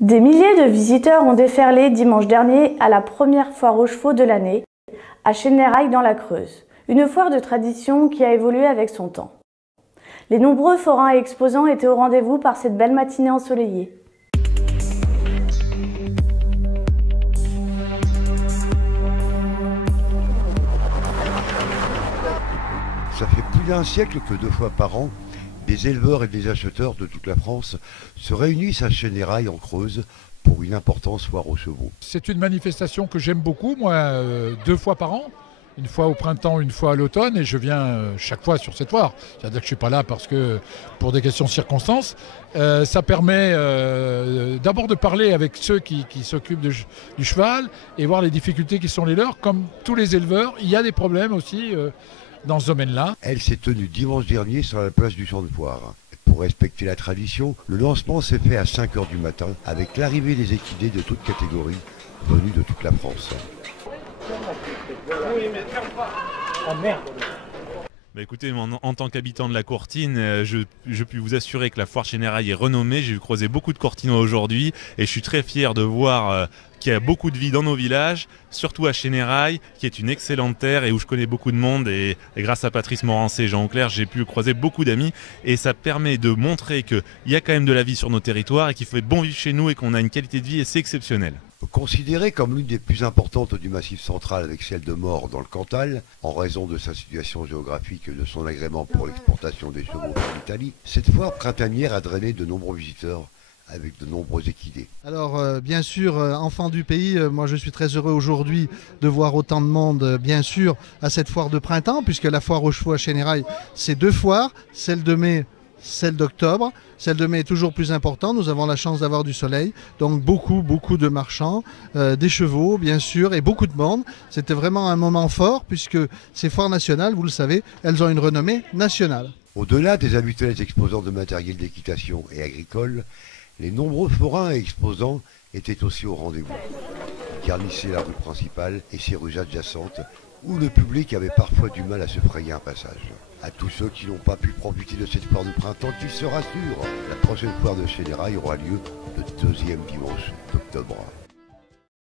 Des milliers de visiteurs ont déferlé dimanche dernier à la première foire aux chevaux de l'année, à Chénérail dans la Creuse. Une foire de tradition qui a évolué avec son temps. Les nombreux forains et exposants étaient au rendez-vous par cette belle matinée ensoleillée. Ça fait plus d'un siècle que 2 fois par an, des éleveurs et des acheteurs de toute la France se réunissent à Chénérail en Creuse pour une importante foire aux chevaux. C'est une manifestation que j'aime beaucoup, moi, 2 fois par an. Une fois au printemps, une fois à l'automne, et je viens chaque fois sur cette foire. C'est-à-dire que je ne suis pas là parce que pour des questions de circonstances. Ça permet d'abord de parler avec ceux qui s'occupent du cheval et voir les difficultés qui sont les leurs. Comme tous les éleveurs, il y a des problèmes aussi dans ce domaine-là. Elle s'est tenue dimanche dernier sur la place du champ de foire. Pour respecter la tradition, le lancement s'est fait à 5 h du matin avec l'arrivée des équidés de toutes catégories venus de toute la France. Écoutez, en tant qu'habitant de la Courtine, je puis vous assurer que la foire Chénérail est renommée. J'ai croisé beaucoup de Courtinois aujourd'hui et je suis très fier de voir qu'il y a beaucoup de vie dans nos villages, surtout à Chénérail, qui est une excellente terre et où je connais beaucoup de monde. Et grâce à Patrice Morancé et Jean Auclair, j'ai pu croiser beaucoup d'amis. Et ça permet de montrer qu'il y a quand même de la vie sur nos territoires et qu'il fait bon vivre chez nous et qu'on a une qualité de vie assez exceptionnelle. Considérée comme l'une des plus importantes du Massif central avec celle de Maure dans le Cantal, en raison de sa situation géographique et de son agrément pour l'exportation des chevaux vers l'Italie, cette foire printanière a drainé de nombreux visiteurs avec de nombreux équidés. Alors bien sûr, enfant du pays, moi je suis très heureux aujourd'hui de voir autant de monde, bien sûr, à cette foire de printemps, puisque la foire aux chevaux à Chénérail, c'est 2 foires, celle de mai, celle d'octobre. Celle de mai est toujours plus importante, nous avons la chance d'avoir du soleil, donc beaucoup de marchands, des chevaux bien sûr, et beaucoup de monde. C'était vraiment un moment fort, puisque ces foires nationales, vous le savez, elles ont une renommée nationale. Au-delà des habituels exposants de matériel d'équitation et agricole, les nombreux forains et exposants étaient aussi au rendez-vous. Ils garnissaient la rue principale et ses rues adjacentes, où le public avait parfois du mal à se frayer un passage. À tous ceux qui n'ont pas pu profiter de cette foire du printemps, qu'ils se rassurent, la prochaine foire de Chénérail aura lieu le 2e dimanche d'octobre.